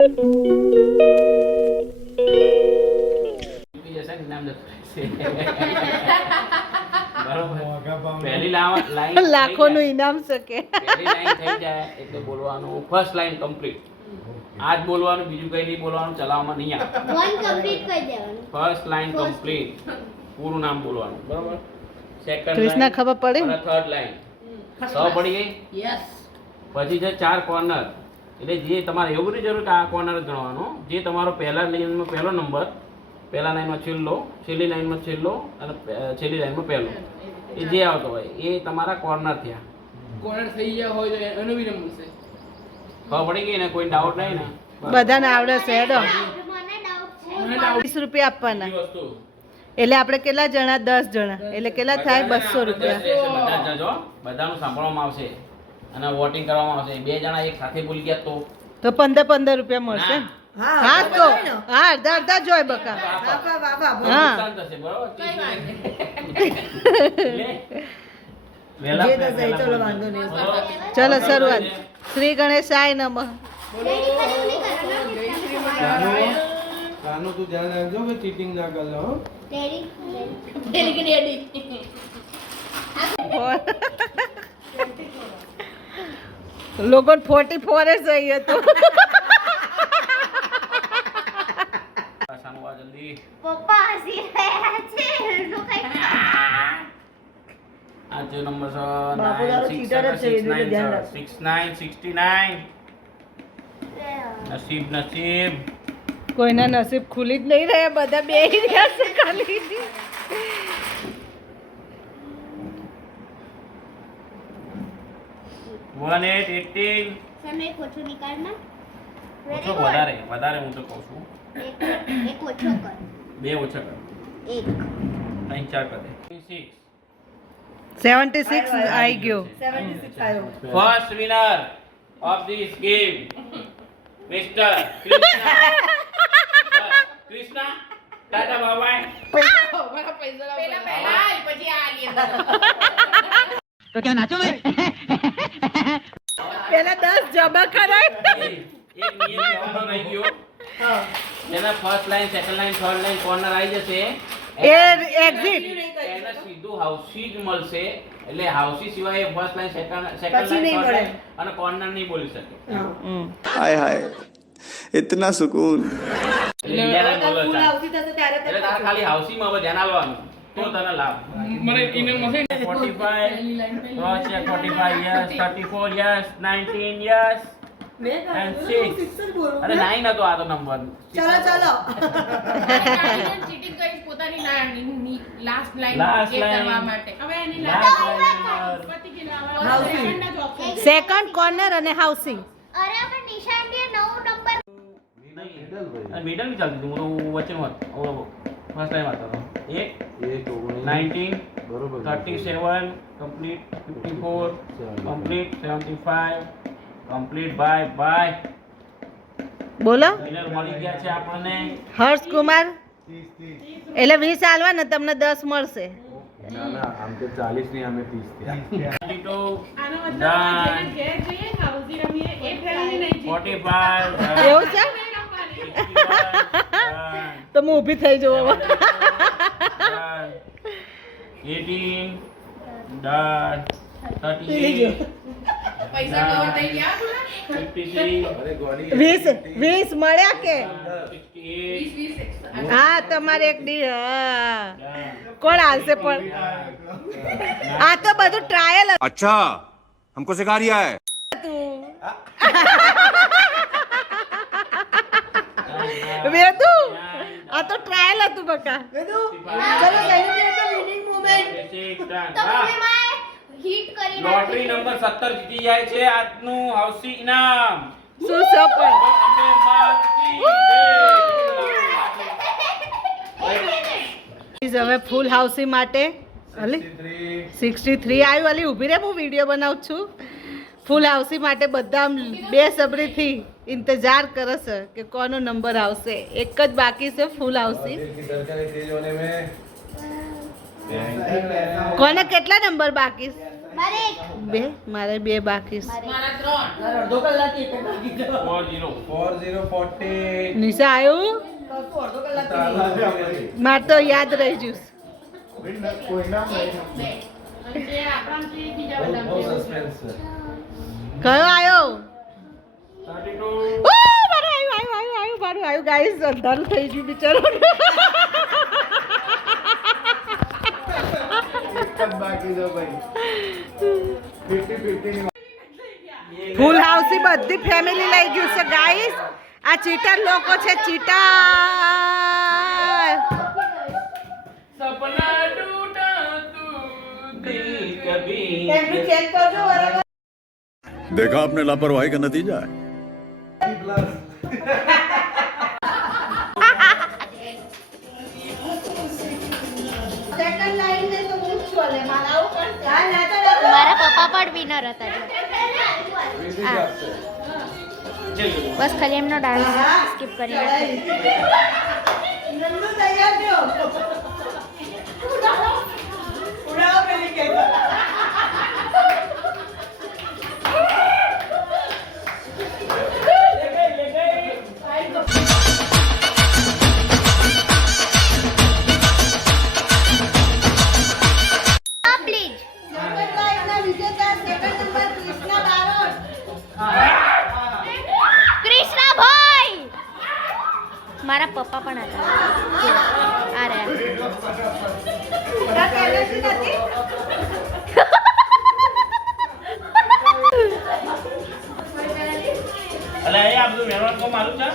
ને. ઇનામ એટલે બોલવાનું. ફર્સ્ટ લાઈન કમ્પ્લીટ આ બોલવાનું બીજું કઈ નહીં બોલવાનું ચલાવવામાં નહીં આવે વન કમ્પ્લીટ કરી દેવાનું. First line. કમ્પ્લીટ પૂરું નામ બોલવાનું. બરાબર? સેકન્ડ ક્રિષ્ના ખબર પડી? ને? થર્ડ લાઈન સો પડી ગઈ? યસ પછી છે ચાર કોર્નર એટલે જે તમારે એવું નહીં જરૂર કે આ કોર્નર જ ગણવાનો. જે તમારો પહેલા લાઇનમાં પહેલો નંબર પહેલા લાઇનમાં છેલ્લો છેલ્લી લાઇનમાં છેલ્લો અને છેલ્લી લાઈનમાં પહેલો. એ જે આવતો હોય એ તમારા કોર્નર થયા. કોર્નર થઈ ગયા હોય તો એનો બી નંબર છે. ખબર પડી ગઈ ને? કોઈ ડાઉટ નહીં ને? બધાને આવડે છે હેડો. મને ડાઉટ છે. મને ડાઉટ વીસ રૂપિયા આપવાના. એટલે આપણે કેટલા જણા? દસ જણા. એટલે કેટલા થાય? બસો રૂપિયા. બધાનું સાંભળવામાં આવશે. અને વોટિંગ કરવામાં આવશે. બે જણા એક સાથે ભૂલી ગયા તો? તો પંદર પંદર રૂપિયા મળશે? હા તો હા અડધા અડધા જોય બકા. હા. ચલો વાંધો નહીં. બરોબર? શરૂઆત. શ્રી ગણેશાય નમઃ. કાનું તું ધ્યાન રાખજો કે ચીટિંગ ના લોકો ફોર્ટી ફોર જ જઈએ તો પાછાનું આ જલ્દી પપ્પા હસી રહ્યા છે એનું કંઈ આ જે નંબર છે બાપુ તારો cheater જ છે, એટલે ધ્યાન રાખ. સિક્સ નાઇન સિક્સટી નાઇન નસીબ નસીબ કોઈના નસીબ ખુલી જ નહીં રહ્યા બધા બે રહ્યા છે ખાલી વન એટ એટીન સર એક ઓછો નિકાળ ના. ઓછો વધારે વધારે હું તો કહું છું. એક એક ઓછો કર. બે ઓછા કર. એક. ત્રણ ચાર કર દે. સિક્સ સેવન્ટી સિક્સ આવી ગયો. 76 આવ્યો. First winner of this game mister Krishna Krishna tata bye મારા પૈસા લાવો. પહેલા પહેલા પછી આ તો ક્યાં નાચો મેં પેલા દસ જમા કરાય. એના first line second line third line corner આવી જશે. એ એક્ઝિટ એને સીધું હાઉસી જ મળશે. એટલે હાઉસી સિવાય first line second second line અને કોર્નર નહીં બોલી શકે. હાય હાય. ઇતના સુકૂન. એટલે ત્યારે ખાલી હાઉસીમાં ધ્યાન આવવાનું તો તને લાભ મને ઇને મસે 45 cross check 45 yes 34 yes 19 yes મેં and કહ્યું, 6 six જ બોલું. અરે 9 હતો આ તો નંબર ચાલો ચાલો. ચીટિંગ કરી પોતાની લાસ્ટ લાઈન કરવા માટે. હવે એની. સેકન્ડ કોર્નર અને હાઉસિંગ અરે નિશાન નંબર મિડલ ચાલતી હું તો વચ્ચેનો હતો ફર્સ્ટ ટાઈમ હતો. એક એક 19 બરોબર 37 complete 54 complete 75 complete bye bye. બોલો. વિનર મળી ગયા છે આપણને. હર્ષ કુમાર. એટલે વીસ આલવા ને તમને દસ મળશે. ના ના આમ તો ચાલીસની અમે ત્રીસ થયા. Twenty-two, આનો મતલબ done. જેને ઘેર જઈએ હાઉસી રમીએ એ ફેરીને નહીં જીતે. 45, done. એવું છે? તમે ઊભી થઈ જવો એટીન દાટ તમારે એક ડી કોણ આવશે પણ? આ તો બધું ટ્રાયલ અચ્છા તું આ તો ટ્રાયલ હતું બકા ચલો celebrate the winning moment. 36, done. તો હા. મમ્મીમાં હિટ કરી લોટરી નંબર 17 જીતી જાય છે આજનું હાઉસી ઇનામ શું સપન અમે. હવે ફૂલ હાઉસી માટે અલી સિક્સટી થ્રી આવ્યું અલી ઊભી રે હું વીડિયો બનાવું છું ફૂલ હાઉસી માટે બધા બે સબરીથી ઇંતજાર કરશે કે કોનો નંબર આવશે? એક જ બાકી છે ફૂલ આવશે. કોને કેટલા નંબર બાકી બે? મારે બે બાકી નિશા આવ્યું મારે તો યાદ રહી જઈશ કયો આવ્યો મારું આવ્યું આવ્યું આવ્યું આવ્યું મારું આવ્યું ગાઈસ અંધારું થઈ ગયું બિચારું બાકી દો ભાઈ ફિફ્ટી ફિફ્ટી ફૂલ હાઉસ ની બધી ફેમિલી લઈ ગયું છે ગાઈસ આ ચીટર લોકો છે ચીટર સપના ટૂટા તું દિલ કભી એમનું check કરજો બરાબર. देखा आपने लापरवाही का नतीजा है મારા પપ્પા પણ વિનર હતા. બસ ખાલી એમનો ડાન્સ સ્કીપ કરી નાખ્યો પપ્પા પણ હતા. આ રહ્યા. અલે આ બધું મહેમાન કો મારું છે?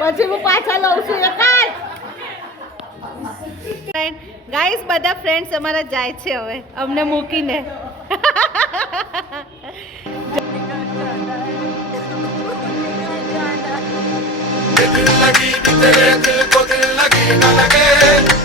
પછી હું પાછા લઉં છું ગાઈસ બધા ફ્રેન્ડ્સ અમારા જાય છે હવે અમને મૂકીને. લગી દિલ કો દિલ લગી ના લગે